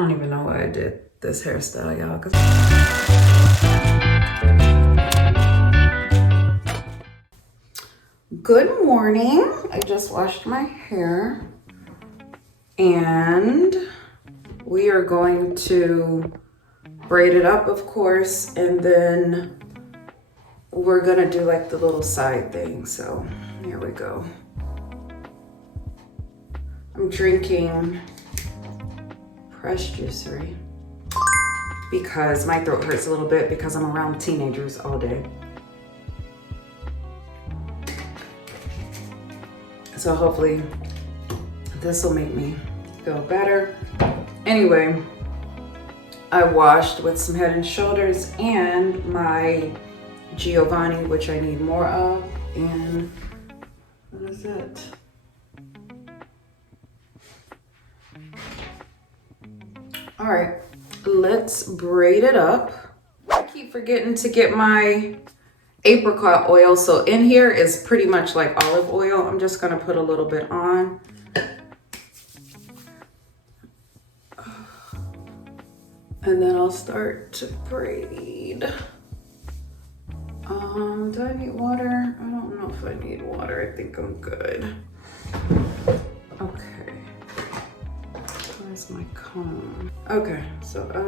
don't even know why I did this hairstyle, y'all. Good morning. I just washed my hair and we are going to braid it up, of course, and then we're gonna do like the little side thing. So here we go. I'm drinking pressed juicery because my throat hurts a little bit because I'm around teenagers all day. So hopefully this will make me feel better. Anyway, I washed with some Head and Shoulders and my Giovanni, which I need more of. And what is it? All right, let's braid it up. I keep forgetting to get my apricot oil. So in here is pretty much like olive oil. I'm just gonna put a little bit on. And then I'll start to braid. Do I need water? I don't know if I need water. I think I'm good. Okay. Where's my comb? Okay, so I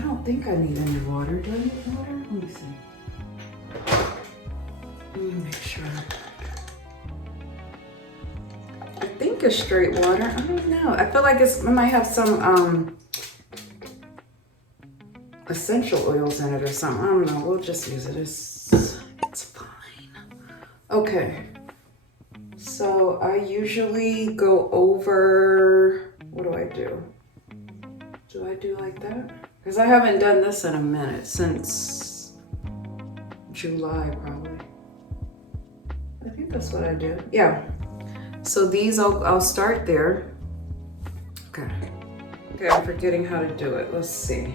don't think I need any water. Do I need water? Let me see. Let me make sure. I think it's straight water. I don't know. I feel like it might have some essential oils in it or something. I don't know. We'll just use it. It's fine. Okay. So I usually go over, what do I do? Do I do like that? Because I haven't done this in a minute, since July probably. I think that's what I do. Yeah. So these, I'll start there. Okay. Okay, I'm forgetting how to do it. Let's see.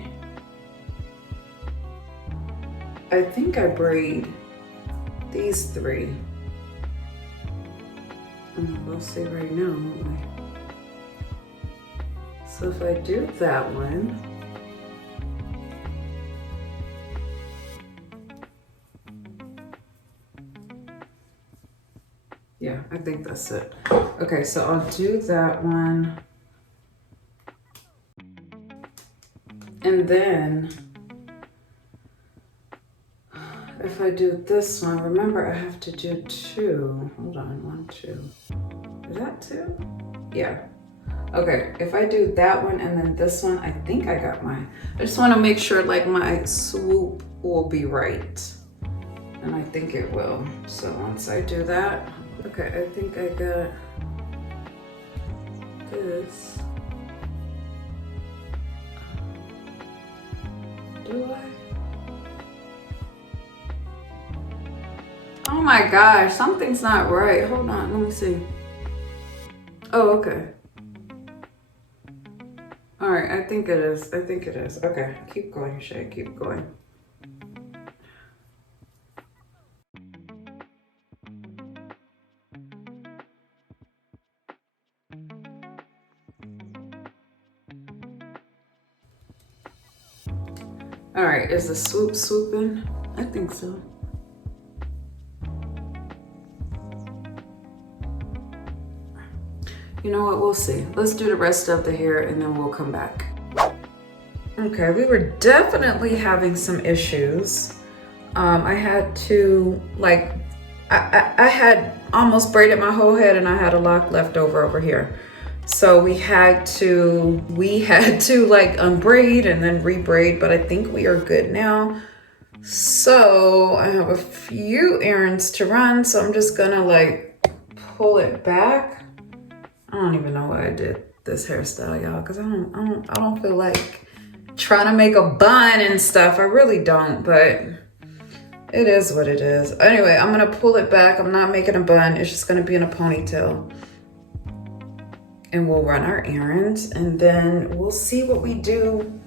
I think I braid these three. We'll see right now, won't we? So if I do that one, yeah, I think that's it. Okay, so I'll do that one. And then if I do this one, remember I have to do two. Hold on, 1, 2. Is that 2? Yeah. Okay, if I do that one and then this one, I think I got mine. I just want to make sure like my swoop will be right. And I think it will. So once I do that, okay, I think I got this. Do I? Oh my gosh, something's not right. Hold on, let me see. Oh, okay. All right, I think it is. I think it is. Okay, keep going, Shay, keep going. All right, is the swoop swooping? I think so. You know what, we'll see. Let's do the rest of the hair and then we'll come back. Okay, we were definitely having some issues. I had to, like, I had almost braided my whole head and I had a lock left over here. So we had to like unbraid and then rebraid, but I think we are good now. So I have a few errands to run, so I'm just gonna like pull it back. I don't even know why I did this hairstyle, y'all, because I don't feel like trying to make a bun and stuff. I really don't, but it is what it is. Anyway, I'm gonna pull it back. I'm not making a bun. It's just gonna be in a ponytail. And we'll run our errands and then we'll see what we do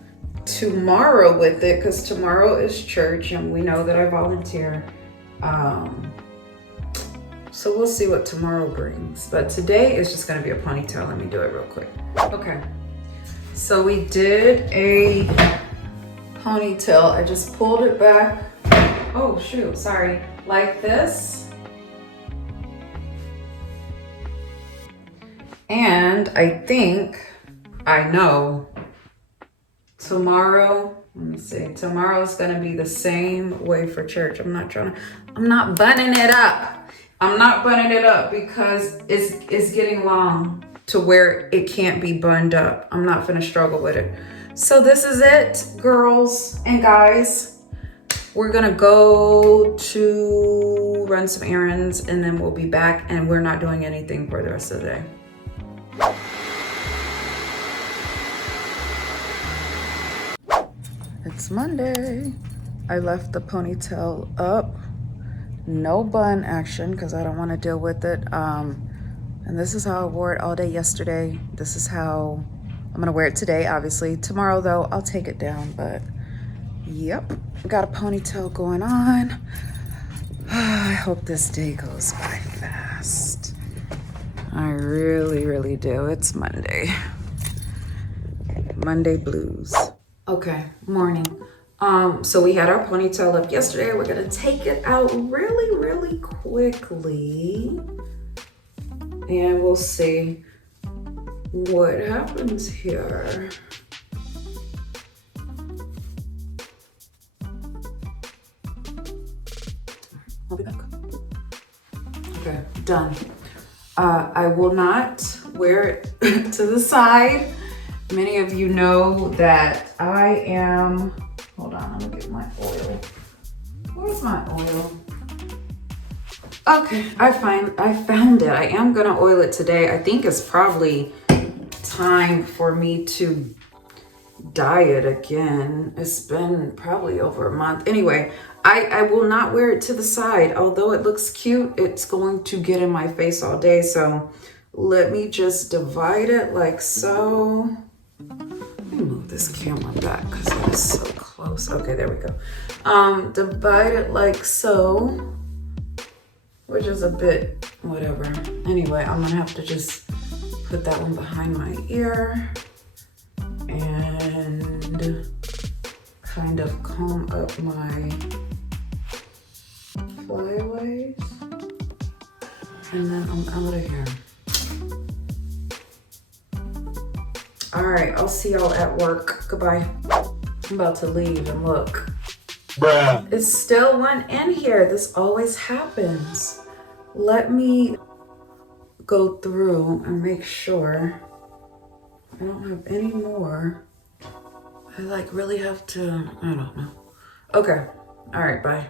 tomorrow with it, because tomorrow is church and we know that I volunteer. So we'll see what tomorrow brings. But today is just gonna be a ponytail. Let me do it real quick. Okay, so we did a ponytail. I just pulled it back. Oh shoot, sorry. Like this. And I think, I know, tomorrow, let me see, tomorrow's gonna be the same way for church. I'm not bunning it up. I'm not bunning it up because it's getting long to where it can't be bunned up. I'm not gonna struggle with it. So this is it, girls and guys. We're gonna go to run some errands and then we'll be back, and we're not doing anything for the rest of the day. It's Monday. I left the ponytail up. No bun action because I don't want to deal with it. And this is how I wore it all day yesterday. This is how I'm gonna wear it today, obviously. Tomorrow though, I'll take it down, but yep. Got a ponytail going on. I hope this day goes by fast. I really, really do. It's Monday. Monday blues. Okay, morning. So we had our ponytail up yesterday. We're gonna take it out really, really quickly. And we'll see what happens here. I'll be back. Okay, done. I will not wear it to the side. Many of you know that I am, hold on, let me get my oil. Where's my oil? Okay, I found it. I am gonna oil it today. I think it's probably time for me to dye it again. It's been probably over a month. Anyway, I will not wear it to the side. Although it looks cute, it's going to get in my face all day. So let me just divide it like so. Let me move this camera back because it is so close. Okay, there we go. Divide it like so, which is a bit whatever. Anyway, I'm gonna have to just put that one behind my ear and kind of comb up my flyaways, and then I'm out of here. All right, I'll see y'all at work. Goodbye. I'm about to leave and look. Bruh. It's still one in here. This always happens. Let me go through and make sure I don't have any more. I like really have to, I don't know. Okay, all right, bye.